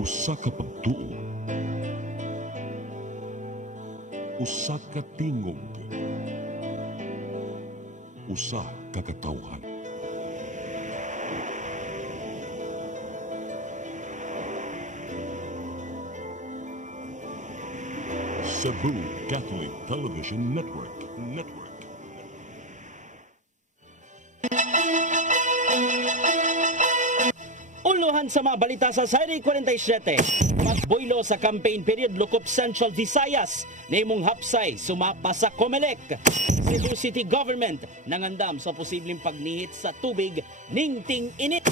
Usa ka pagtuo, usa ka tingog, usa ka katawhan. Cebu Catholic Television Network. Uluhan sa mga balita sa Sayri 47. Magboylo sa campaign period Lukop Central Visayas. Nimong hapsay sumapa sa Comelec. Cebu City Government nangandam sa posibleng pagnihit sa tubig ning ting-init.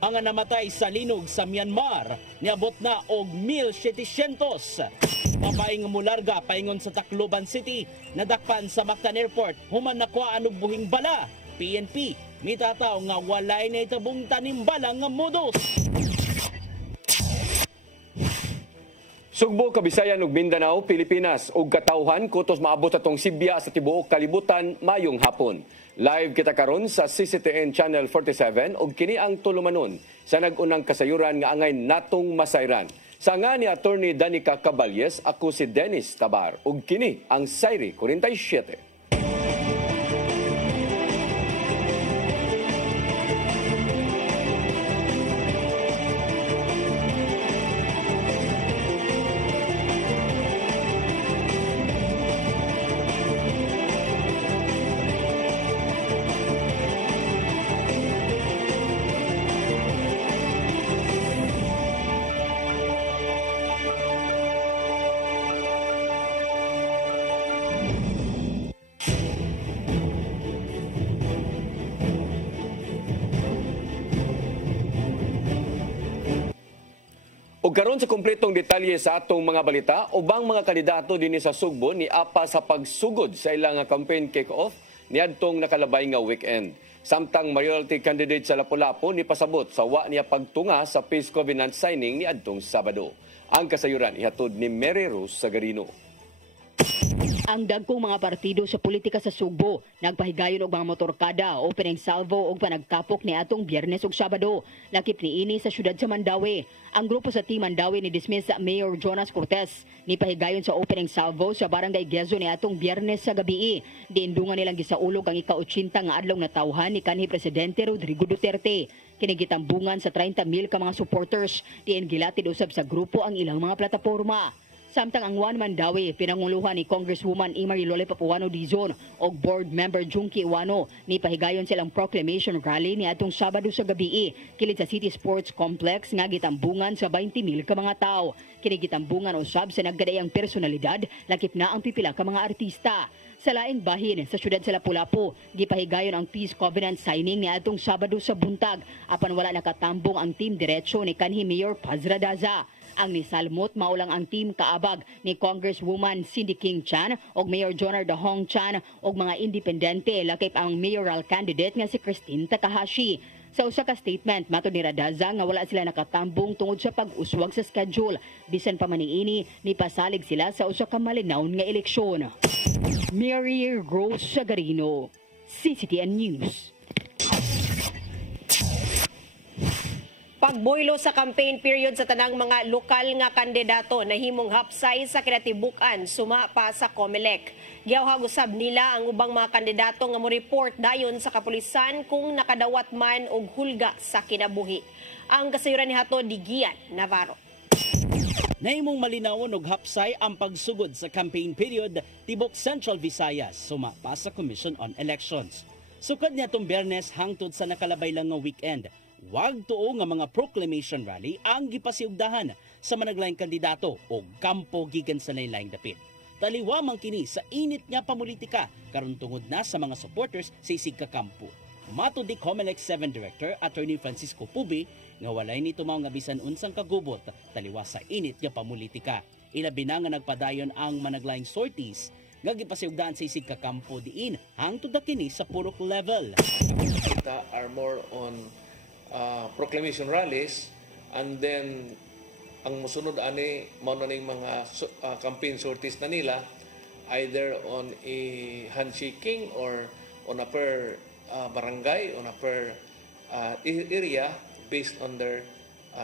Mga namatay sa linog sa Myanmar niabot na og 1,700. Mapaing mularga paingon sa Tacloban City nadakpan sa Mactan Airport human nakuhaan og buhing bala. PNP mitataw nga walay na itabong tanimbala nga modus. Sugbo, Kabisayan ug Mindanao, Pilipinas ug katawhan kutos maabot atong Sibya sa tibuok kalibutan mayong hapon. Live kita karon sa CCTN Channel 47 ug kini ang tulumanon sa nagunang kasayuran nga angay natong masayran. Sa nga ni Attorney Danica Caballes, ako si Dennis Tabar ug kini ang Sayri 47. O karon sa kumpletong detalye sa atong mga balita, ubang mga kandidato dinhi sa Sugbo ni apa sa pagsugod sa ilang campaign kick-off niadtong nakalabay nga weekend. Samtang mayoralty candidate sa Lapu-Lapu ni pasabot sa wa niya pagtunga sa Peace Covenant signing niadtong Sabado. Ang kasayuran ihatod ni Mary Rose Sagarino. Ang dagkong mga partido sa politika sa Sugbo nagpahigayon og mga motorkada, opening salvo ug panagtapok ni atong Biyernes ug Sabado. Lakip niini sa syudad sa Mandawi. Ang grupo sa Team Mandawi ni dismiss Mayor Jonas Cortez ni pahigayon sa opening salvo sa Barangay Gezo ni atong Biyernes sa gabi. Diindungan nilang gisaulog ang ika-80 nga adlaw na tawhan ni kanhi Presidente Rodrigo Duterte. Kinigitambungan sa 30,000 ka mga supporters diin gilatid usab sa grupo ang ilang mga plataporma. Samtang ang Juan Mandawi, pinanguluhan ni Congresswoman Imari Lole Papuano Dizon o Board Member Junkie Iwano ni pahigayon silang proclamation rally ni atong Sabado sa gabi kilid sa City Sports Complex nga gitambungan sa 20,000 ka mga tao. Kinigitambungan usab sa nagkadayang personalidad lakip na ang pipila ka mga artista. Sa laing bahin sa syudad sa Lapu-Lapu, gipahigayon ang Peace Covenant signing ni atong Sabado sa buntag apan wala nakatambong ang team diretso ni kanhi Mayor Pazra Daza. Ang nisalmot maulang ang team kaabag ni Congresswoman Cindy King Chan o Mayor Jonar Dahong Chan o mga independente lakip ang mayoral candidate nga si Christine Takahashi. Sa usa ka statement, matud ni Radaza nga wala sila nakatambong tungod sa pag-uswag sa schedule. Bisan pa maniini, nipasalig sila sa usa ka malinawon nga eleksyon. Mary Rose Sagarino, CCTN News. Pagboylo sa campaign period sa tanang mga lokal nga kandidato na himong hapsay sa kinatibukan suma pa sa Comelec. Giyawhag usab nila ang ubang mga kandidato nga mo report dayon sa kapulisan kung nakadawat man og hulga sa kinabuhi. Ang kasayuran ni Hato Digian Navarro. Nahimong malinawon og hapsay ang pagsugod sa campaign period tibok Central Visayas suma pa sa Commission on Elections. Sukad niya tong Biyernes hangtod sa nakalabay lang nga weekend. Wag tuo nga mga proclamation rally ang gipasiugdahan sa managlaing kandidato o kampo gikan sa lain-laing dapit. Taliwa man kini sa init nga pamulitika karon tungod na sa mga supporters sa isig ka kampo. Mato di Comelec 7 Director Attorney Francisco Pubi nga walay nito mao nga bisan unsang kagubot taliwa sa init nga pamulitika. Ilabi na nga nagpadayon ang managlaing sorties nga gipasiugdahan sa isig ka kampo diin hangtod na kini sa purok level. Are more on proclamation rallies, and then ang musunod ani mao na ning mga campaign sorties na nila either on a handshaking or on a per barangay, on a per area based on their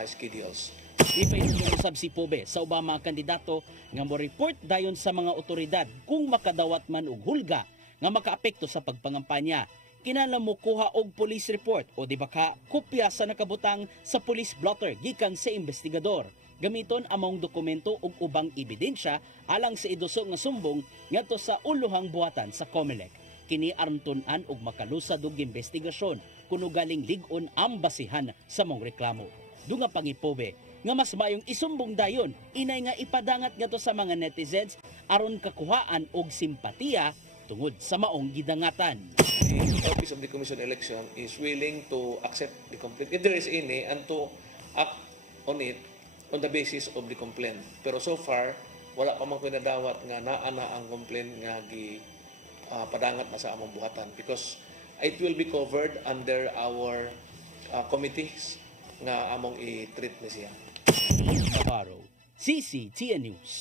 schedules. Ipainuusab si Pobe sa ubang mga kandidato nga mo report dayon sa mga otoridad kung makadawat man og hulga nga makaapekto sa pagpangampanya. Kinahanglan mo kuha og police report o di ba ka kopya sa nakabutang sa police blotter gikan sa investigador. Gamiton among dokumento ug ubang ebidensya alang sa iduso nga sumbong ngadto sa ulohang buhatan sa COMELEC. Kini aron tun-an og makalusad og investigasyon kuno galing lig-on ang basihan sa mong reklamo. Dunga pangipobe nga mas mayong isumbong dayon inay nga ipadangat ngadto sa mga netizens aron kakuhaan og simpatiya tungod sa maong gidangatan. The Office of the Commission on Election is willing to accept the complaint if there is any and to act on it on the basis of the complaint. Pero so far, wala pa mang pinadawat nga naa ang complaint nga padangat na sa among buhatan because it will be covered under our committees nga among i-treat ni siya. Navarro, CCTN News.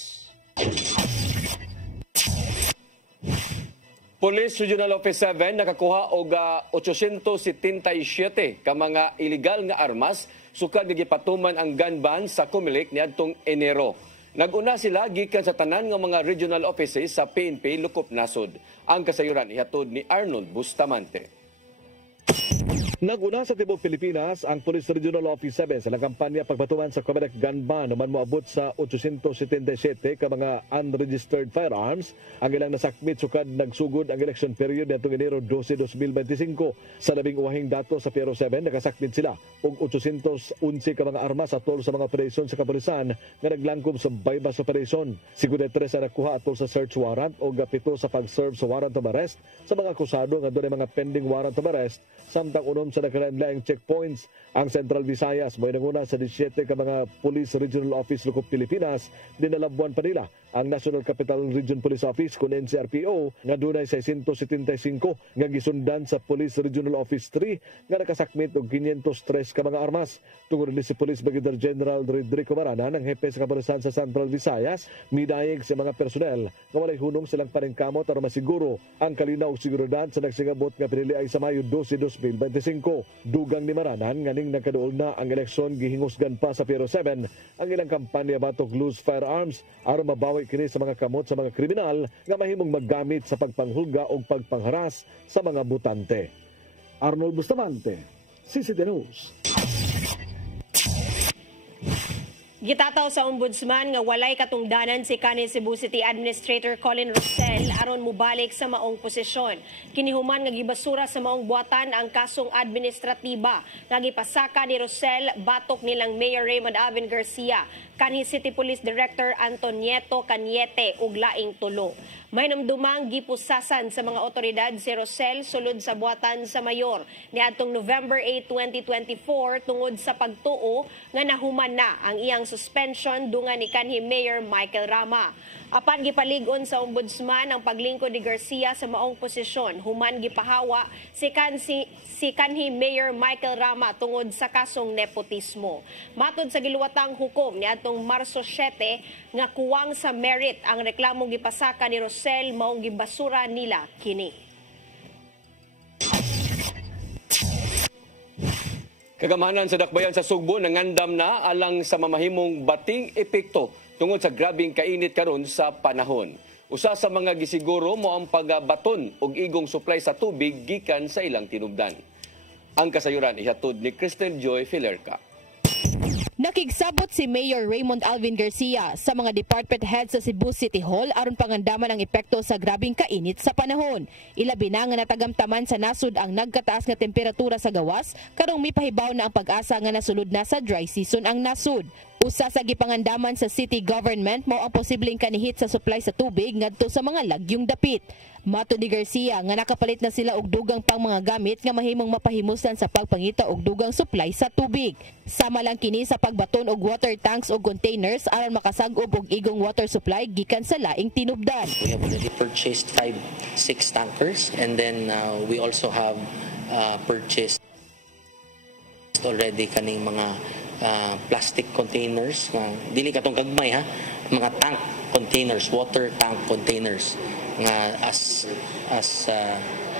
Police Regional Office 7 nakakuha og 877 ka mga illegal nga armas sukad nga gipatuman ang gun ban sa COMELEC niadtong Enero. Naguna sila gikan sa tanan nga mga regional offices sa PNP Lukop Nasod. Ang kasayuran ihatod ni Arnold Bustamante. Naguna sa Tibok Pilipinas ang Police Regional Office 7 sa kampanya pagpatuman sa COMELEC gun ban naman moabot sa 877 ka mga unregistered firearms ang ilang nasakmit sukad nagsugod ang election period nitong Enero 12, 2025. Sa labing uwahing dato sa Piero 7 nakasakmit sila og 811 ka mga armas atol sa mga operasyon sa kapulisan nga naglangkob sa bypass operation. 53 sa nakuha atol sa search warrant o 7 sa pag-serve sa warrant of arrest sa mga akusado nga dunay mga pending warrant of arrest samtang unom sa nakalain-laing checkpoints. Ang Central Visayas may nanguna sa 17 ka mga Police Regional Office Lukop Pilipinas. Dinalabuan pa nila ang National Capital Region Police Office kun NCRPO nga dunay 675 nga gisundan sa Police Regional Office 3 nga nakasakmit og 503 ka mga armas. Tungod ni si Police Brigadier General Rodrigo Marana ng hepe sa kapulisan sa Central Visayas, midayeg sa mga personel nga walay hunong silang paningkamot aron masiguro ang kalinaw ug seguridad sa nagsingabot nga pinili ay sa Mayo 12, 2025. Dugang ni Maranan nganing nagkaduol na ang eleksyon gihingusgan pa sa Piero 7 ang ilang kampanya batok loose firearms aron mabawi kini sa mga kamot sa mga kriminal nga mahimong maggamit sa pagpanghulga o pagpangharas sa mga butante. Arnold Bustamante, CCTN News. Gitataw sa ombudsman nga walay katungdanan si kanhi Cebu City Administrator Colin Rosel aron mubalik sa maong posisyon. Kinihuman nga gibasura sa maong buhatan ang kasong administratiba nga gipasaka ni Rosel batok nilang Mayor Raymond Alvin Garcia, kanhi City Police Director Antonieto Cañete ug laing tulo. May namdumang gipusasan sa mga otoridad si Rosel sulod sa buhatan sa mayor niadtong November 8, 2024 tungod sa pagtuo nga nahuman na ang iyang suspension dungan ni kanhi Mayor Michael Rama. Apan gipaligon sa ombudsman ang paglingkod ni Garcia sa maong posisyon, human gipahawa si kanhi Mayor Michael Rama tungod sa kasong nepotismo. Matod sa giluwatang hukom niadtong Marso 7 nga kuwang sa merit ang reklamong gipasaka ni Rosel maong gibasura nila kini. Kagamanan sa dakbayan sa Sugbo nangandam na alang sa mamahimong bating epekto tungod sa grabing kainit karon sa panahon. Usa sa mga gisiguro mo ang pagbaton og igong supply sa tubig gikan sa ilang tinubdan. Ang kasayuran ihatod ni Cristel Joy Filerca. Nakigsabot si Mayor Raymond Alvin Garcia sa mga department heads sa Cebu City Hall aron pangandaman ang epekto sa grabing kainit sa panahon. Ilabi na nga natagamtaman sa nasud ang nagkataas nga temperatura sa gawas karong mipahibaw na ang pag-asa nga nasulod na sa dry season ang nasud. Usa sa gipangandaman sa city government mao ang posibleng kanihit sa supply sa tubig ngadto sa mga lagyong dapit. Matod ni Garcia nga nakapalit na sila og dugang pang mga gamit nga mahimong mapahimusan sa pagpangita og dugang supply sa tubig. Sama lang kini sa pagbaton og water tanks o containers aron makasag-ob og igong water supply gikan sa laing tinubdan. We have already purchased 5-6 tankers and then we also have purchased already kaning mga plastic containers, dili katong gagmay ha, mga tank containers, water tank containers nga as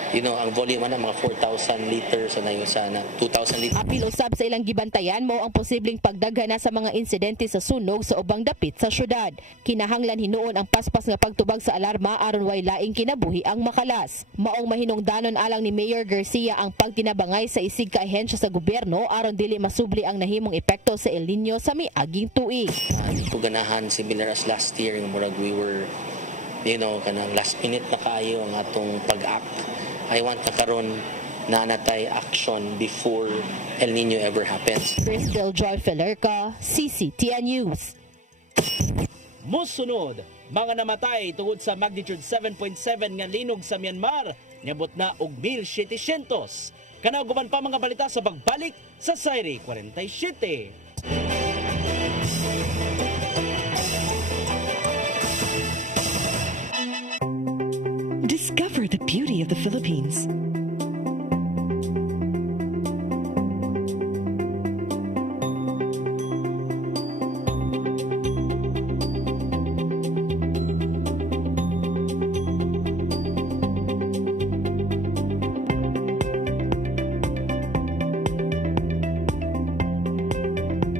ang volume na mga 4,000 liters o na yung sana 2,000 liters. Apil usab sa ilang gibantayan mo ang posibleng pagdaghan na sa mga insidente sa sunog sa ubang dapit sa syudad. Kinahanglan hinuon ang paspas nga pagtubag sa alarma aron way laing kinabuhi ang makalas. Maong mahinungdanon alang ni Mayor Garcia ang pagtinabangay sa isig ka ahensya sa gobyerno aron dili masubli ang nahimong epekto sa El Nino sa miaging tuig. Di ko ganahan similar as last year yung murag we were kanang last minute na kayo ang atong pag-act. I want na karon na natay action before El Nino ever happens. Crystal Joy Felerca, CCTN News. Musunod, mga namatay tungod sa magnitude 7.7 nga linog sa Myanmar, niabot na og 1,700. Kanaguban pa mga balita sa pagbalik sa Sayri 47. Discover the beauty of the Philippines.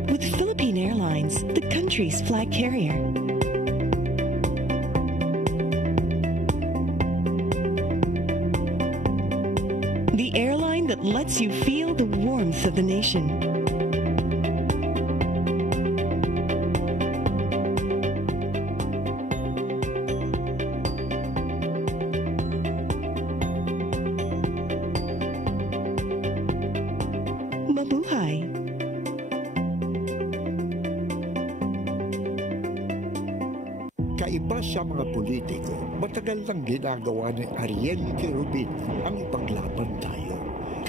With Philippine Airlines, the country's flag carrier. The airline that lets you feel the warmth of the nation. Mabuhay. Kaiba sa mga politiko, matagal nang ginagawa ni Ariel Quirubin ang ipaglaban tayo.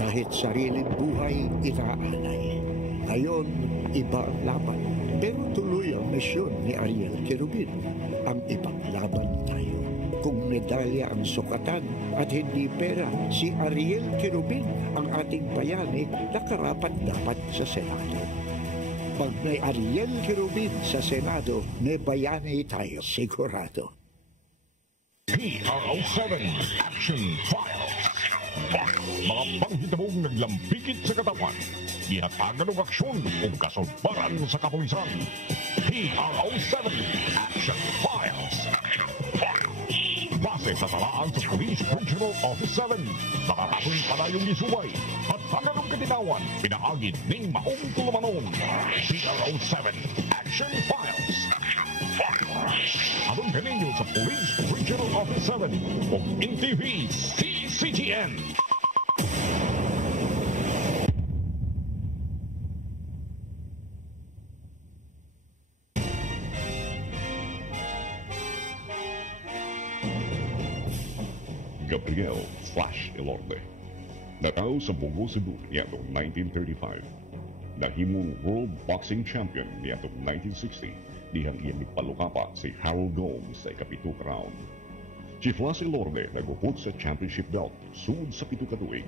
Kahit sariling buhay, inaalay. Ngayon, iba ang laban. Pero tuloy ang misyon ni Ariel Quirubin, ang ipaglaban tayo. Kung medalya ang sukatan at hindi pera, si Ariel Quirubin, ang ating bayani, nakarapat dapat sa Senado. Pag may Ariel Quirubin sa Senado, may bayani tayo sigurado. PRO7 Action Files. Mga panghitabong naglambikit sa katawan. Ihatagan ng aksyon o kasulbaran sa kapulisan. PRO7 Action Files. Base sa talaan sa Police Regional Office 7. Nakatapong palayong gisubay at paganong katinawan. Pinaagid ng maong tulumanon. PRO7 Action Files. Abang kaninyo sa Police Regional Office 7 o NTV CCTN. Gabriel Flash Elorde. Natao sa Bogo, Cebu niadtong 1935. Nahimong World Boxing Champion niadtong 1960 dihang iyang nagpalukapa si Harold Gomes sa ikapito round. Si Flash Elorde nagupot sa championship belt sud sa pito ka tuig.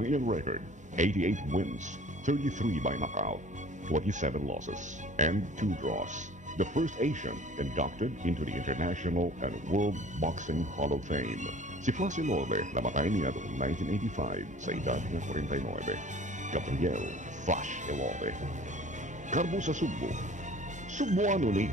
Ang iyang record, 88 wins, 33 by knockout, 27 losses, and 2 draws. The first Asian inducted into the International and World Boxing Hall of Fame. Si Flash Elorde namatay niya noong 1985 sa edad ng 49. Gabriel Flash Elorde. Karbo sa Sugbo. Sugboano ni.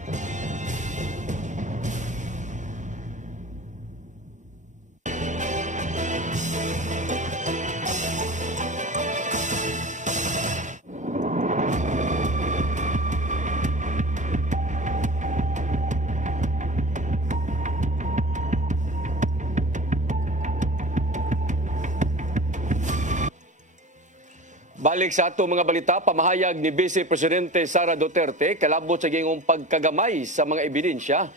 Balik sa ato mga balita, pamahayag ni Vice Presidente Sara Duterte kalabot sa gingong pagkagamay sa mga ebidensya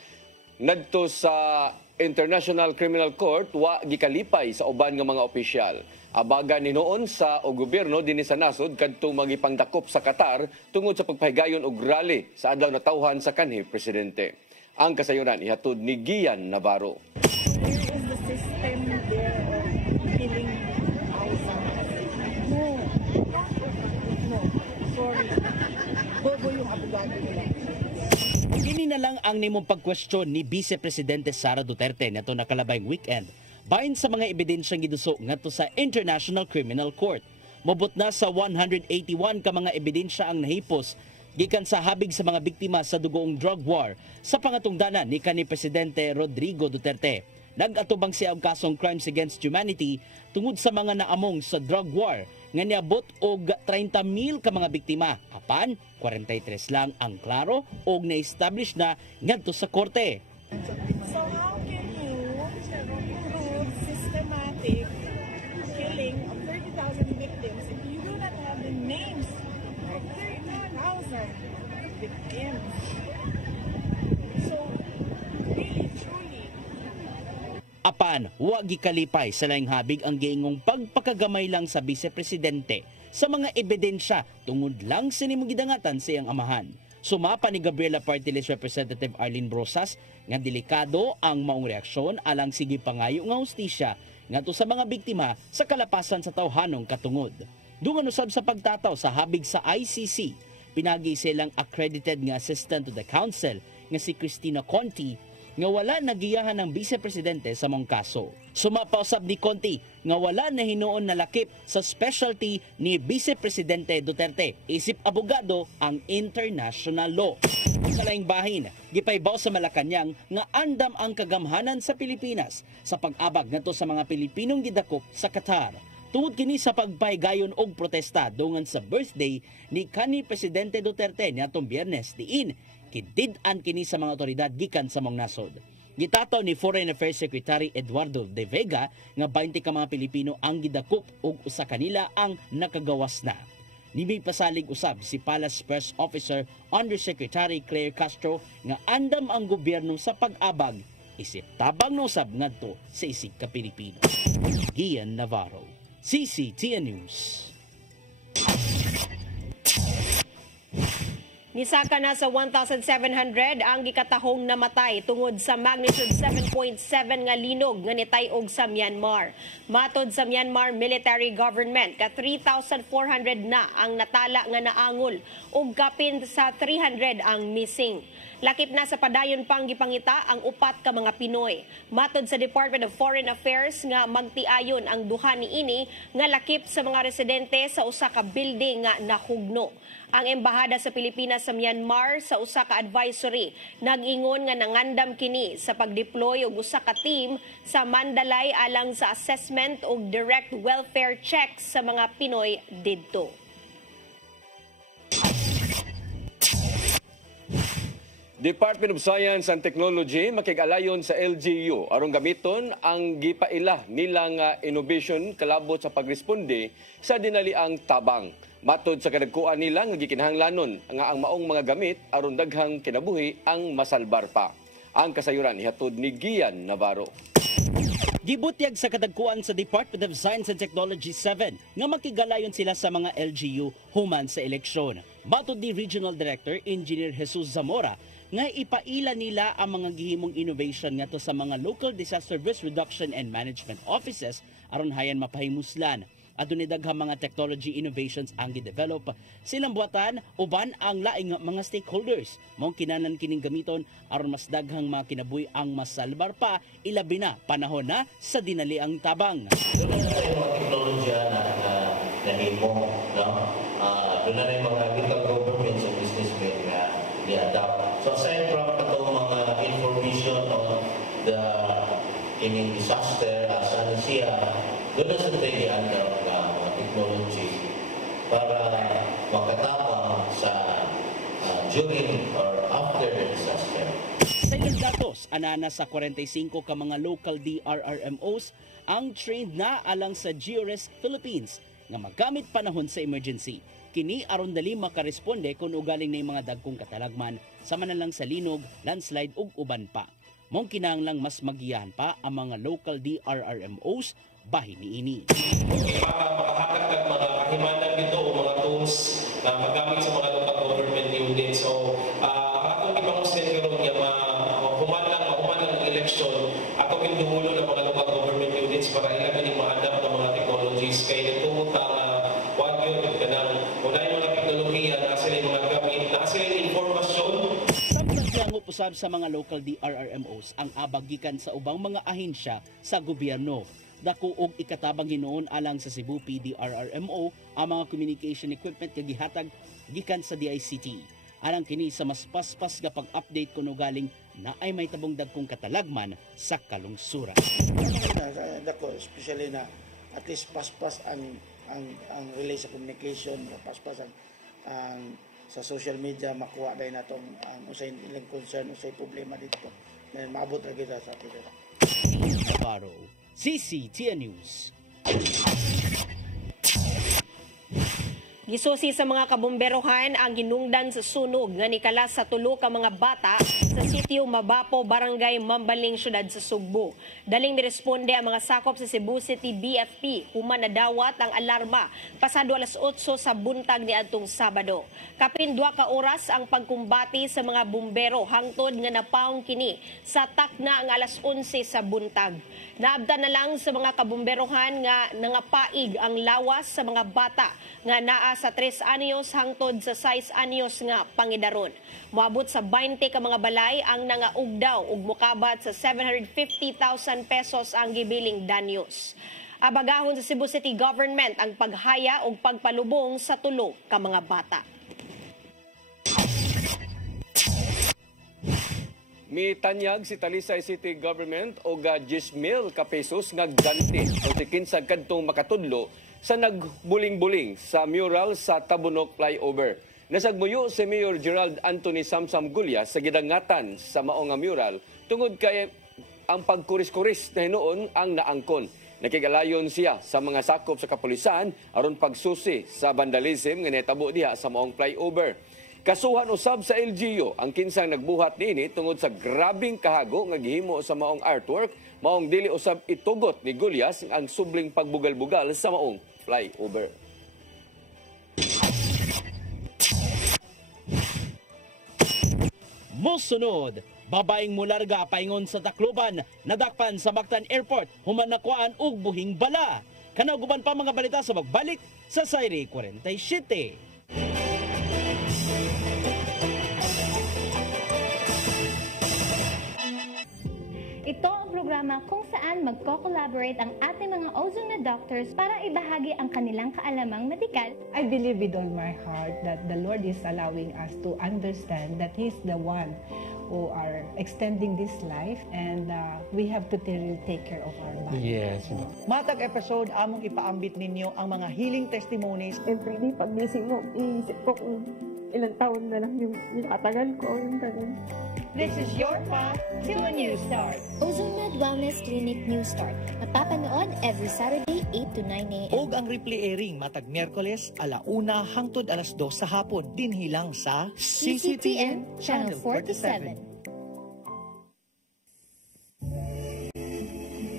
ngadto sa International Criminal Court wa gikalipay sa uban nga mga opisyal. Abagan ni noon sa o gobyerno dinhi sa nasod kadtong magipangdakop sa Qatar tungod sa pagpahigayon og rally sa adlaw na tawhan sa kanhi presidente. Ang kasayuran ihatod ni Gian Navarro. Kini na lang ang nimong pagkwestiyon ni Vice Presidente Sara Duterte nato nakalabayng weekend Bahin sa mga ebidensyang giduso ngadto sa International Criminal Court. Mobot na sa 181 ka mga ebidensya ang nahipos gikan sa habig sa mga biktima sa dugoong drug war sa pangatungdanan ni kanhi Presidente Rodrigo Duterte. Nag-atubang siya og kasong crimes against humanity tungod sa mga naamong sa drug war nga niabot og 30,000 ka mga biktima. Apan 43 lang ang klaro og na-establish na ngadto sa korte. So how can you prove systematic killing of 30,000 victims if you do not have the names of 30,000 victims? So really, truly. Apan, wa gikalipay sa laing habig ang giingong pagpakagamay lang sa Vice-Presidente sa mga ebidensya tungod lang sa nimong gidangatan sa iyang amahan. Sumapa ni Gabriela Party List Representative Arlene Brosas nga delikado ang maong reaksyon alang sige pangayo nga hustisya ngadto sa mga biktima sa kalapasan sa tawhanong katungod. Dungan usab sa pagtataw sa habig sa ICC, pinagi silang accredited nga assistant to the council nga si Cristina Conti nga wala nagiyahan ng Vice-Presidente sa mong kaso. Sumapausab ni Conti nga wala na hinuon na lakip sa specialty ni Vice-Presidente Duterte isip abogado ang international law. Sa laing bahin, gipaybaw sa Malacañang nga andam ang kagamhanan sa Pilipinas sa pag-abag ngadto sa mga Pilipinong gidakop sa Qatar. Tungod kini sa pagpahigayon og protesta dungan sa birthday ni kanhi Presidente Duterte niadtong Biyernes diin kidid-an kini sa mga otoridad gikan sa mong nasod. Gitataw ni Foreign Affairs Secretary Eduardo De Vega nga 20 ka mga Pilipino ang gidakop ug usa kanila ang nakagawas na. Nibig pasalig usab si Palace Press Officer Undersecretary Claire Castro nga andam ang gobyerno sa pag-abag isip tabang no usab ngadto sa isig ka Pilipino. Gian Navarro, CCTN News. Nisaka na sa 1,700 ang gikatahong namatay tungod sa magnitude 7.7 nga linog nga nitay-og sa Myanmar. Matod sa Myanmar Military Government, ka 3,400 na ang natala nga naangol ug kapin sa 300 ang missing. Lakip na sa padayon pang gipangita ang upat ka mga Pinoy. Matod sa Department of Foreign Affairs nga magtiayon ang duha niini nga lakip sa mga residente sa usa ka building nga nahugno. Ang Embahada sa Pilipinas sa Myanmar sa usa ka advisory nag-ingon nga nangandam kini sa pag-deploy og usa ka team sa Mandalay alang sa assessment ug direct welfare checks sa mga Pinoy didto. Department of Science and Technology makig-alayon sa LGU aron gamiton ang gipaila nilang innovation kalabot sa pagresponde sa dinaliang tabang. Matod sa kadagkuan nila nga gikinahanglanon nga ang maong mga gamit aron daghang kinabuhi ang masalbar pa. Ang kasayuran ihatod ni Gian Navarro. Gibutyag sa kadagkuan sa Department of Science and Technology 7 nga makigalayon sila sa mga LGU human sa eleksyon. Matod ni Regional Director Engineer Jesus Zamora nga ipaila nila ang mga gihimong innovation ngadto sa mga local disaster risk reduction and management offices aron hayan mapahimuslan. Adunay daghang mga technology innovations ang gidevelop silang buhatan uban ang laing mga stakeholders. Mao kinanan kining gamiton aron mas daghang mga kinabuhi ang masalbar pa ilabi na panahon na sa dinaliang tabang. Doon na yung mga teknolohiya na nahimo, no? Doon na yung mga local governments and businessmen na i-adapt. So aside from itong mga information on the ining disaster, saan siya, doon na sa tayo i-adapt na mga technology para makatapang sa during or after the disaster. Sa ilang datos, anana sa 45 ka mga local DRRMOs ang trained na alang sa GeoRisk Philippines nga magamit panahon sa emergency. Kini aron dali makaresponde kung ugaling na mga dagkong katalagman sama na lang sa linog, landslide ug uban pa. Mong kinahanglang mas magiyahan pa ang mga local DRRMOs bahin niini. Makahatag mga kahimanan dito o mga tools na magamit sa mga local government units. So, atong ipang-extend karon nga human lang ang election ato pindumulo ng mga local government units para ilagay yung ma-adapt ng mga technologies kay nitungod ang wag yun kanang unay mga teknolohiya na sila yung mga gamit na sila yung informasyon. Samtang usab sa mga local DRRMOs ang abagikan sa ubang mga ahensya sa gobyerno. Dako og ikatabang hinuon alang sa Cebu PDRRMO ang mga communication equipment nga gihatag gikan sa DICT. Alang kini sa mas paspas nga pag-update kuno galing na ay may tabong dagkong katalagman sa kalungsuran. Dako especially na at least paspas ang relay sa communication, paspas ang sa social media makuha dahil natong usay ilang concern, usay problema dito. Then maabot ra kita sa atin. Navarro, CCTN News. Gisusi sa mga kabomberohan ang ginungdan sa sunog nga nikalas sa tulo ka mga bata sa sitio Mabapo, Barangay Mambaling, Syudad sa Sugbo. Daling niresponde ang mga sakop sa Cebu City BFP human nadawat ang alarma pasado alas 8 sa buntag niadtong Sabado. Kapin 2 ka oras ang pagkumbati sa mga bombero hangtod nga napaong kini sa takna ang alas 11 sa buntag. Naabdan na lang sa mga kabomberohan nga nangapaig ang lawas sa mga bata nga naa sa 3 anyos hangtod sa 6 anyos nga pangidaron. Moabot sa 20 ka mga balay ang nangaugdaw ug mokabat sa 750,000 pesos ang gibiling danyos. Abagahon sa Cebu City Government ang paghaya ug pagpalubong sa tulo ka mga bata. Mitanyag si Talisay City Government og 10,000 ka pesos nga ganti o tikinsag kadtong makatudlo sa nagbuling-buling sa mural sa Tabunok Flyover. Nasagmuyo si Mayor Gerald Anthony Samsam Gulya sa gidangatan sa maong nga mural tungod kay ang pagkuris-kuris na hinuon ang naangkon. Nakigalayon siya sa mga sakop sa kapulisan aron pagsusi sa vandalism nga nahitabo diha sa maong flyover. Kasuhan usab sa LGU ang kinsang nagbuhat niini tungod sa grabing kahago nga gihimo sa maong artwork, maong dili usab itugot ni Gulyas ang subling pagbugal-bugal sa maong flyover. Mosunod, babaeng mularga paingon sa Tacloban, nadakpan sa Mactan Airport, human nakuan og buhing bala. Kanaguban pa mga balita sa magbalik sa Sayri 47. Ito ang programa kung saan magko-collaborate ang ating mga ozone na doctors para ibahagi ang kanilang kaalamang medikal. I believe with all my heart that the Lord is allowing us to understand that He's the one who are extending this life and we have to really take care of our body. Yes. Matag episode, among ipaambit ninyo ang mga healing testimonies. Every day, pag-gising mo, iisip ko kung ilang taon na lang yung nakatagal ko. This is your path to a new start. OzoneMed Wellness Clinic New Start. Mapapanood every Saturday 8 to 9 a.m. Og ang replay airing matag Miyerkules 1:00 hangtod 2:00 sa hapon. Dinhi lang sa CCTN Channel 47.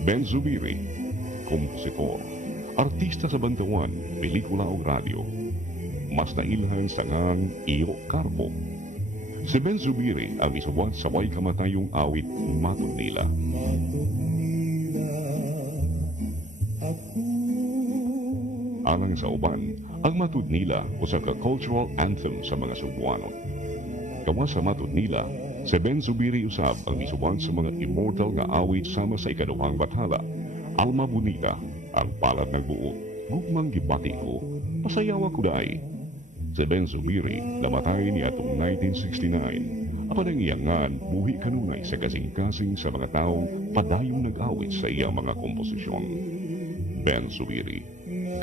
Ben Zubiri, kompositor, artista sa bantawan, pelikula o radyo. Mas nailhan sa ngang Iyo Carbo. Si Ben Zubiri ang isawag sa way kamatayong awit Matud Nila. Alang sa uban, ang Matud Nila usa ka cultural anthem sa mga Cebuano. Kawa sa Matud Nila, si Ben Zubiri usab ang isawag sa mga immortal nga awit sama sa ikaduhang bathala. Alma Bonita, ang palad ng buo, gugmang gibati ko, pasayawa ko daay. Si Ben Zubiri namatay niya atong 1969. Apan ang iyangan, buhi kanunay sa kasing-kasing sa mga taong padayong nag-awit sa iyang mga komposisyon. Ben Zubiri,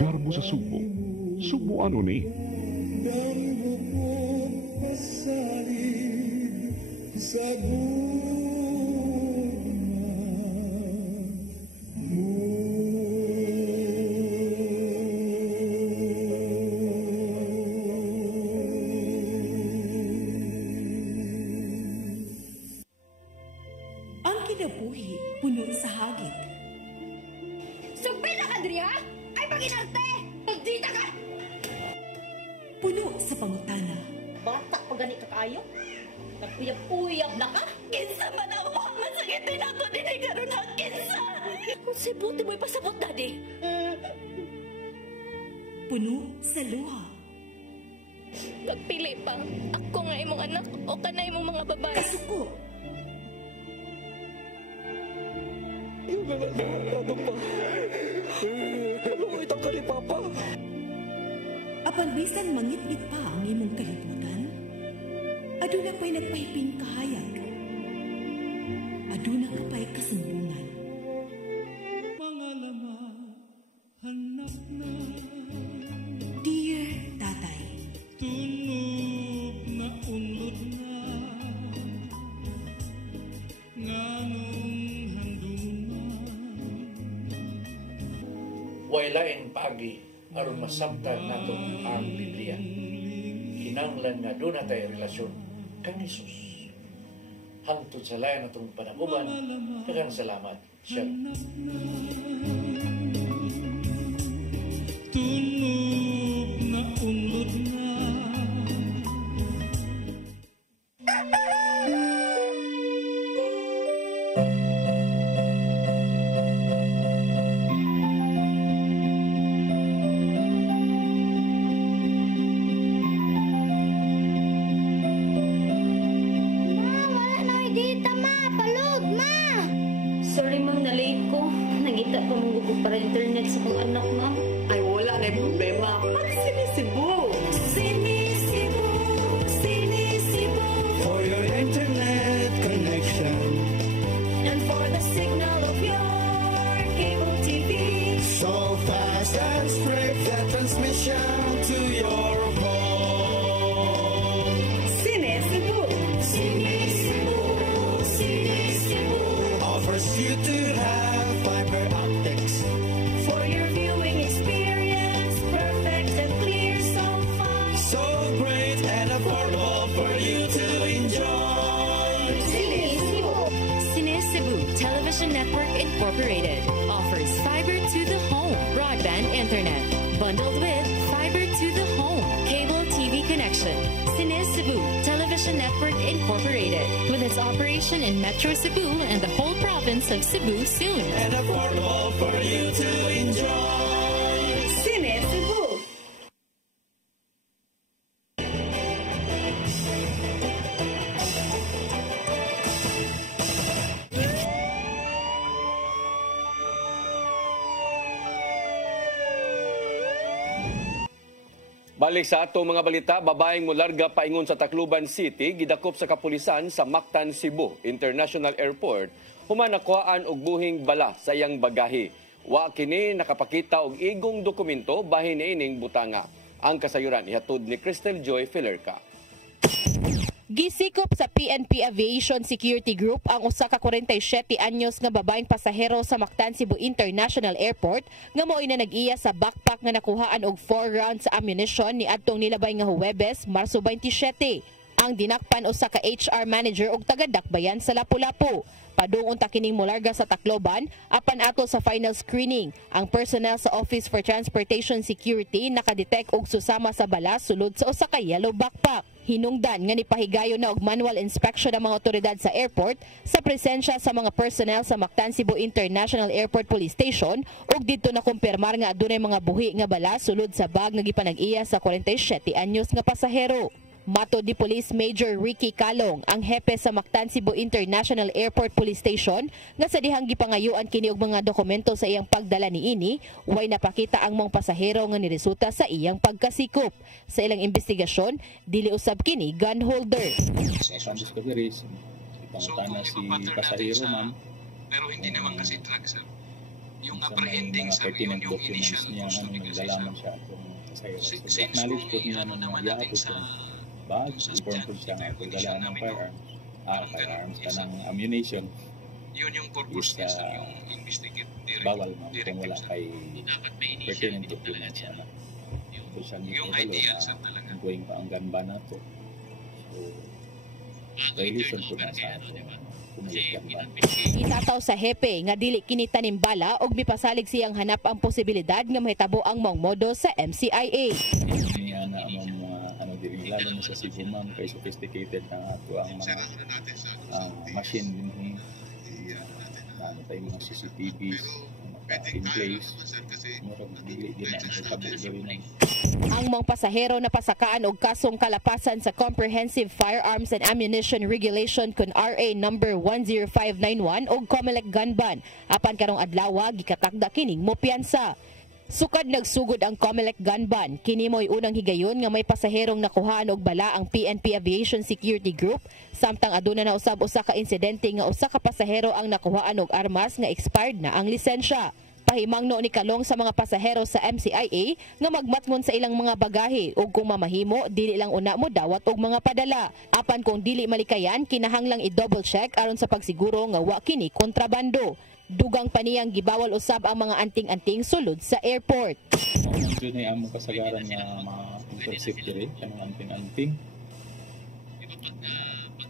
garbo sa Subo. Subo ano ni? Puno sa hagit. Sugpil na ka, Dria! Ay, paginarte! Magdita ka! Puno sa pangutana. Bata pa gani ka kayo? Nagpuyab-puyab na ka? Kinsa man ang mga sakitin ako din ay karoon ang kinsa! Kung si buti mo'y pasabot, Daddy. Puno sa luha. Pagpili pa, ako nga imong anak o ka na imong mga babae. Kasuko Rato pa. Ano itang kani, Papa? Apan bisan mangit-ngit pa ang imong kalibutan, aduna pa'y nagpahiping kahayag. Aduna ka pa'y kasumbungan. Mga lama, hanap na. Dear Tatay, tunog na unlot na, nganong handungan. Wailain pagi aron masabtan nato ang Biblia. Kinahanglan nga doon natay relasyon kang Jesus. Hangtod sa layan natong panaguban, daghang salamat. Shalom. Tunog na unlot na. Sorry ma'am, na-late ko. Nangita pa mong gusto para internet sa kong anak ma'am. Ay, wala na yung problema. Mag-sinisibo. Sinisibo, sinisibo. For your internet connection. And for the signal of your cable TV. So fast and straight the transmission to your home. Sinisibo, sinisibo, sinisibo. Offers you to have fiber optics. For your viewing experience, perfect and clear so far. So great and affordable for you to enjoy. Sinisibo. Sinisibo Television Network Incorporated offers fiber to the home broadband internet bundled with fiber to the home cable TV connection. Sinisibo Television Network Incorporated with its operation in Metro Cebu and the whole province of Cebu soon. And affordable for you to enjoy. Sinisibo. Balik sa atong mga balita, babaeng mularga paingon sa Tacloban City, gidakop sa kapulisan sa Mactan, Cebu International Airport, human nakuhaan og buhing bala sa iyang bagahe. Wa kini nakapakita og igong dokumento bahin niining butanga. Ang kasayuran ihatod ni Crystal Joy Filerca. Gisikop sa PNP Aviation Security Group ang usa ka 47 anyos nga babaeng pasahero sa Mactan, Cebu International Airport nga mo'y na nag-iya sa backpack nga nakuhaan og 4 rounds sa ammunition ni adtong nilabay nga Huwebes, Marso 27. Ang dinakpan usa ka HR manager og taga-Dakbayan sa Lapu-Lapu. Padung unta kining molarga sa Tacloban apan ato sa final screening. Ang personnel sa Office for Transportation Security nakadetect og susama sa bala sulod sa usa ka yellow backpack. Hinungdan nga nipahigayon na og manual inspection ang mga otoridad sa airport sa presensya sa mga personnel sa Mactan, Cebu International Airport Police Station ug didto na kumpirmar nga adunay mga buhi nga bala sulod sa bag nga gipanag-iya sa 47 anyos nga pasahero. Matod ni Police Major Ricky Calong, ang hepe sa Mactan, Cebu International Airport Police Station, nga sa dihang gipangayuan kini og mga dokumento sa iyang pagdala niini, way napakita ang mga pasahero nga niresulta sa iyang pagkasikop. Sa ilang investigasyon, dili usab kini gun holder. Sa discoveries, pangutana si pasahero ma'am. Pero hindi naman kasi drug sir. Yung apprehending sir, yun yung initial gusto ni kasi sir. Since kung ano naman natin sa bag, inform po siya nga pagdalaan ng firearms ka ng ammunition. Yun yung purpose niya sa yung investigate bawal ma'am kung wala kay pertinent documents na. Yung idea sa talaga. Going pa ang ganba na to. So, violation po na sa Itataw sa hepe nga dili kini tanimbala og mipasalig siyang hanap ang posibilidad nga mahitabo ang mong modo sa MCIA. Niya na ang mga dili lalo na sa Cebu ma'am kay sophisticated na ato ang mga machine din natay mga CCTVs in place. Murag dili din na nakatabo gawin. Ang mga pasahero na pasakaan og kasong kalapasan sa Comprehensive Firearms and Ammunition Regulation kun RA number 10591 og COMELEC gun ban. Apan karong adlaw gikatakda kining mopiyansa. Sukad nagsugod ang COMELEC gun ban, kini mo'y unang higayon nga may pasaherong nakuhaan og bala ang PNP Aviation Security Group, samtang aduna na usab usa ka insidente nga usa ka pasahero ang nakuhaan og armas nga expired na ang lisensya. Pahimangno ni Kalong sa mga pasahero sa MCIA nga magmatngon sa ilang mga bagahe ug kung mamahimo dili lang una mo dawat og mga padala. Apan kung dili malikayan kinahanglang i-double check aron sa pagsiguro nga wa kini kontrabando. Dugang pa niyang gibawal usab ang mga anting-anting sulod sa airport. Yun ay among kasagaran nga ma-intercept dire kanang anting-anting.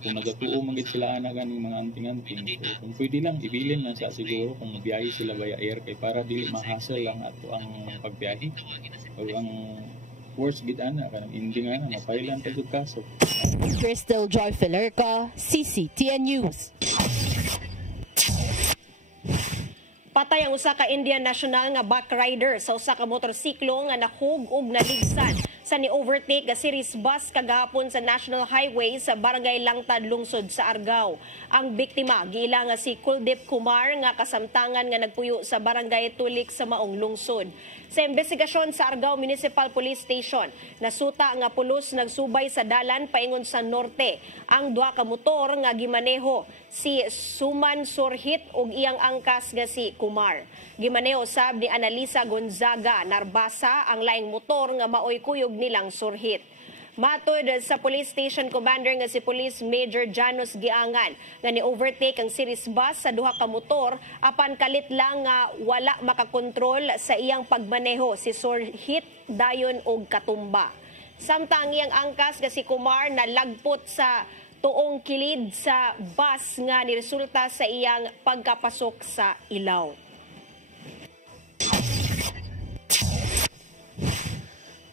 Kung nagatuo magit sila na ganing mga anting-anting, so, kung pwede lang ibilin man siya siguro kung biyahe sila via air kay para dili ma-hassle lang ato ang pagbiyahe. O ang worst gid ana kanang ending ana mapailan ta jud kaso. Crystal Joy Filerca, CCTN News. Patay ang usa ka Indian national nga backrider sa usa ka motorsiklo nga nahug ug naligsan sa ni-overtake nga series bus kagahapon sa National Highway sa Barangay Langtad, lungsod sa Argao. Ang biktima giila nga si Kuldip Kumar nga kasamtangan nga nagpuyo sa Barangay Tulik sa maong lungsod. Sa investigasyon sa Argao Municipal Police Station, nasuta nga pulos nagsubay sa dalan paingon sa norte. Ang duha ka motor nga gimaneho si Suman Surhit ug iyang angkas nga si Kumar. Gimaneho sab ni Analisa Gonzaga Narbasa ang laing motor nga maoy kuyog nilang Surhit. Matod sa Police Station Commander nga si Police Major Janos Giangan nga ni-overtake ang series bus sa duha ka motor apan kalit lang nga wala makakontrol sa iyang pagmaneho si Surhit dayon og katumba. Samtang iyang angkas nga si Kumar nalagpot sa tuong kilid sa bus nga niresulta sa iyang pagkapasok sa ilaw.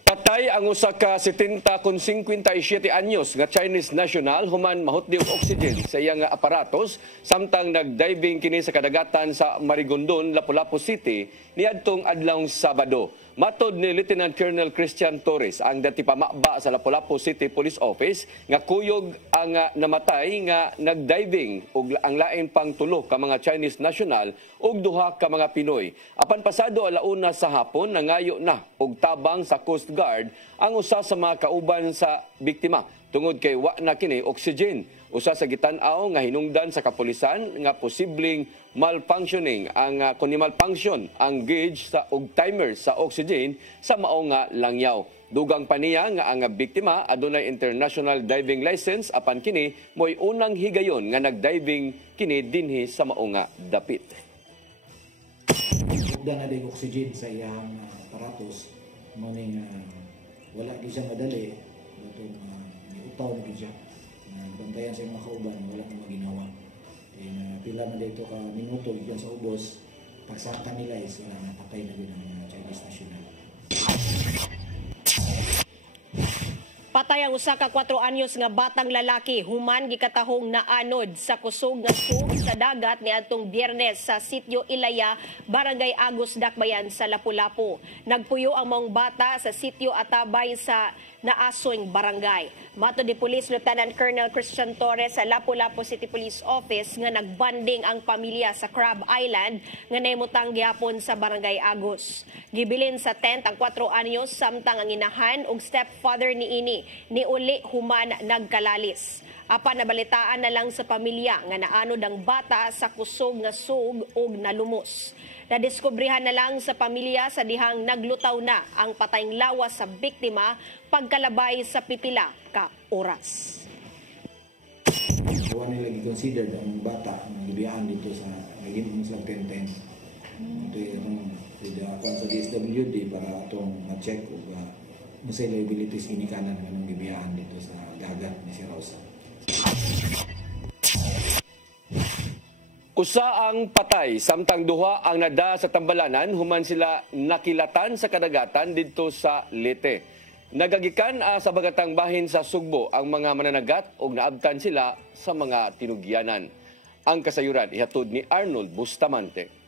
Patay ang usa ka 70 kon 57 anyos nga Chinese national human mahutdi og oxygen sa iyang aparatos samtang nagdiving kini sa kadagatan sa Marigondon, Lapu-Lapu City niadtong adlawng Sabado. Matod ni Lieutenant Colonel Christian Torres, ang dati pamaba sa Lapu-Lapu City Police Office, nga kuyog ang namatay nga nagdiving ug ang lain pang tulo ka mga Chinese national ug duha ka mga Pinoy. Apan pasado alauna sa hapon nangayo na og tabang sa Coast Guard ang usa sa mga kauban sa biktima tungod kay wa na kini oxygen. Usa sa gitan-aw nga hinungdan sa kapulisan nga posibleng malfunctioning ang kun malfunction ang gauge sa og timer sa oxygen sa mao nga langyaw. Dugang pa niya nga ang biktima adunay international diving license apan kini moy unang higayon nga nagdiving kini dinhi sa mao nga dapit. Ugda na din oxygen sa iyang aparatos mo ning wala gyud siya madali atong utaw na gyud siya. Bantayan sa mga kauban, wala nang maginawa. Pila na dito ka minuto, yan sa ubos, pagsaka nila is wala na patay na din ang mga Chinese national. Patay ang usa ka 4 anyos nga batang lalaki human gikatahong naanod sa kusog nga sug sa dagat niadtong Biyernes sa Sitio Ilaya, Barangay Agos, Dakbayan sa Lapu-Lapu. Nagpuyo ang maong bata sa Sitio Atabay sa Naasoy Barangay. Matod ni Police Lieutenant Colonel Christian Torres sa Lapu-Lapu City Police Office nga nagbanding ang pamilya sa Crab Island nga nahimutang gihapon sa Barangay Agos. Gibilin sa tent ang 4 anyos samtang ang inahan ug stepfather niini ni uli human nagkalalis. Apan nabalitaan na lang sa pamilya nga naanod ang bata sa kusog nga sug ug nalumos. Nadiskubrihan na lang sa pamilya sa dihang naglutaw na ang patayng lawas sa biktima pagkalabay sa pipila ka oras. Huwag nila i-consider ang bata ang ibiyahan dito sa naging sa tenten. Ito yung sa DSWD para itong ma-check o masay liabilities inikanan ng ibiyahan dito sa dagat ni si Rosa. Usa ang patay samtang duha ang nada sa tambalanan human sila nakilatan sa kadagatan didto sa Leyte. Nagagikan sa bagatang bahin sa Sugbo ang mga mananagat ug naabtan sila sa mga tinugyanan. Ang kasayuran ihatod ni Arnold Bustamante.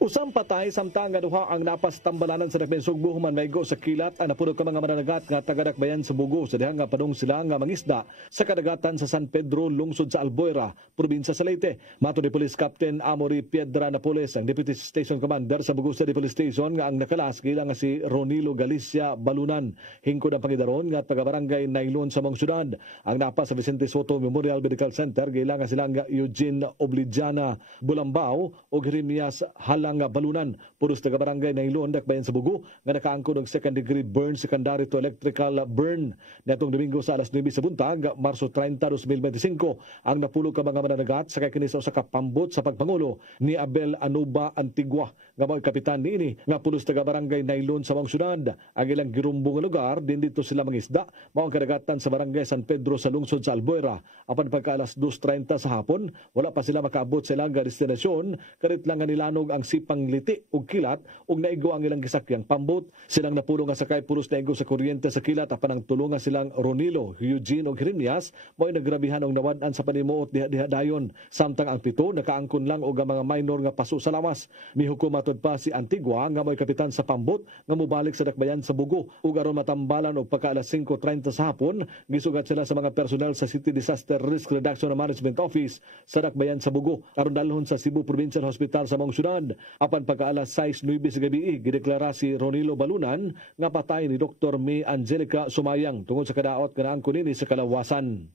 Usang patay samtang nga duha ang napas tambalanan sa Dakbayan Sugbo human maigo sa kilat ang napuno ka mga mananagat nga taga-Dakbayan sa Bugo sa dihang nga padung sila nga mangisda sa kadagatan sa San Pedro lungsod sa Albuera, probinsya sa Leyte. Mato ni Police Captain Amory Piedra Napoles, ang Deputy Station Commander sa Bugo City Police Station, nga ang nakalas gila nga si Ronilo Galicia Balunan. Hingkod ang pangidaron nga taga-barangay Nailon sa mong syudad. Ang napas sa Vicente Soto Memorial Medical Center gila nga sila nga Eugene Oblidiana Bulambao o Jeremias Halang nga Balunan, puros taga barangay Nailon, Dakbayan sa Bugo, nga nakaangkon og second degree burn secondary to electrical burn. Netong Domingo sa alas 9 sa buntag, Marso 30, 2025, ang napulog ka mga mananagat sa kinisa sa kapambot sa pagpangulo ni Abel Anuba Antigua, nga mga kapitan niini, nga pulos taga barangay Nailon sa mga syudad. Ang ilang girumbong lugar, din dito sila mangisda, mga kadagatan sa barangay San Pedro sa lungsod sa Albuera. Apan pagka alas 2:30 sa hapon, wala pa sila makaabot sa ilang destinasyon, karit lang nga nilanog ang sipang liti ug kilat ug naigo ang ilang gisakyang pambot. Silang napulong nga sakay pulos naigo sa kuryente sa kilat apan ang tulungan silang Ronilo, Eugene ug Jeremias mo'y nagrabihan og nawad-an sa panimuot diha dayon. Samtang ang pito nakaangkon lang og mga minor nga paso sa lawas. Mihukom matod pa si Antigua nga mo'y kapitan sa pambot nga mobalik sa Dakbayan sa Bugo ug aron matambalan og pagka alas 5:30 sa hapon gisugat sila sa mga personel sa City Disaster Risk Reduction and Management Office sa Dakbayan sa Bugo aron dalhon sa Cebu Provincial Hospital sa mong syudad. Apan pagka alas 6:09 sa gabi gideklara si Ronilo Balunan nga patay ni Dr. May Angelica Sumayang tungod sa kadaot nga naangkon nini sa kalawasan.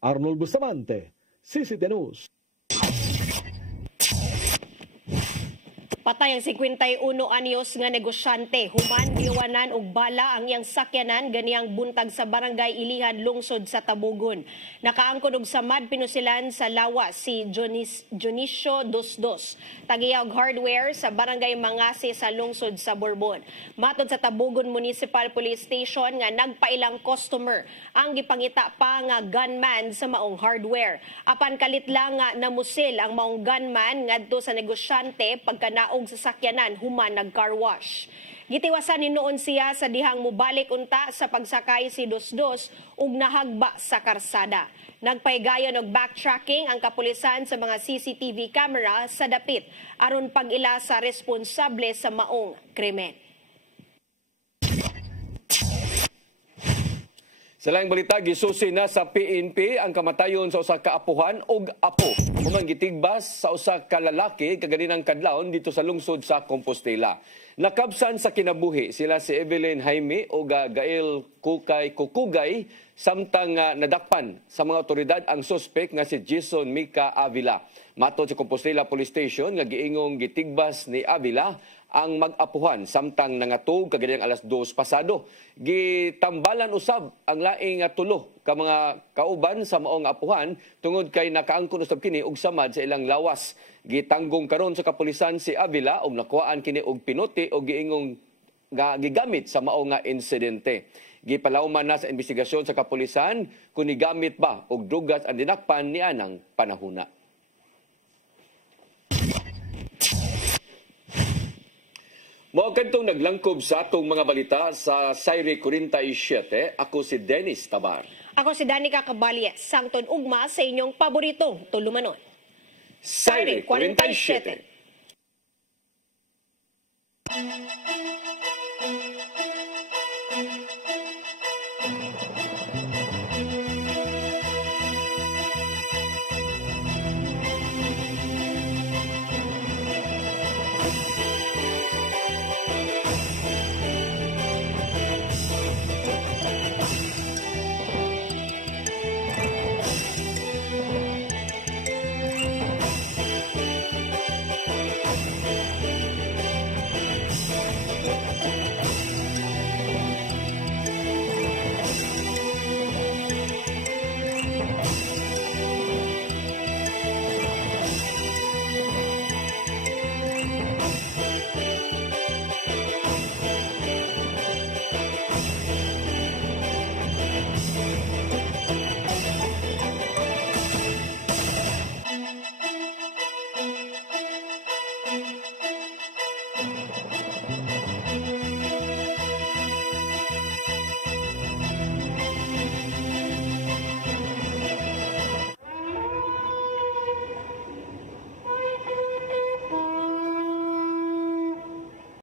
Arnold Bustamante, CCTV News. Patay ang 51 anyos nga negosyante, human giwanan og bala ang iyang sakyanan ganiyang buntag sa barangay Ilihan, lungsod sa Tabugon. Nakaangkon og samad pinusilan sa lawas si Junicio Dosdos, tagiya og hardware sa barangay Mangasi sa lungsod sa Borbon. Matod sa Tabugon Municipal Police Station nga nagpailang customer ang gipangita pa nga gunman sa maong hardware. Apan kalit lang nga namusil ang maong gunman ngadto sa negosyante pagka og sasakyanan human nag-car wash. Gitiwasan ni noon siya sa dihang mubalik unta sa pagsakay si Dosdos ug nahagba sa karsada. Nagpaygayon og backtracking ang kapulisan sa mga CCTV camera sa dapit aron pag-ila sa responsable sa maong krimen. Sa laing balita, gisusi na sa PNP ang kamatayon sa usa ka apuhan ug apo. Human gitigbas sa usa ka lalaki kaganinang kadlawon dito sa lungsod sa Compostela. Nakabsan sa kinabuhi sila si Evelyn Jaime o Gael Kukugay samtang nadakpan sa mga otoridad ang suspek nga si Jason Mika Avila. Matod sa Compostela Police Station nga giingong gitigbas ni Avila ang mag-apuhan samtang nangatog kagayang alas 2 pasado. Gitambalan usab ang laing tulo ka mga kauban sa maong apuhan tungod kay nakaangkon usab kini og samad sa ilang lawas. Gitanggong karon sa kapulisan si Avila og nakuhaan kini og pinuti og giingong gigamit sa maong insidente. Gipalawman na sa investigasyon sa kapulisan kung nigamit ba og drugas ang dinakpan nianang panahuna. Mao kantong naglangkob sa atong mga balita sa Sayre 47. Ako si Dennis Tabar. Ako si Danica Caballes. Sangton ugma sa inyong paboritong tulumanon. Sayre 47.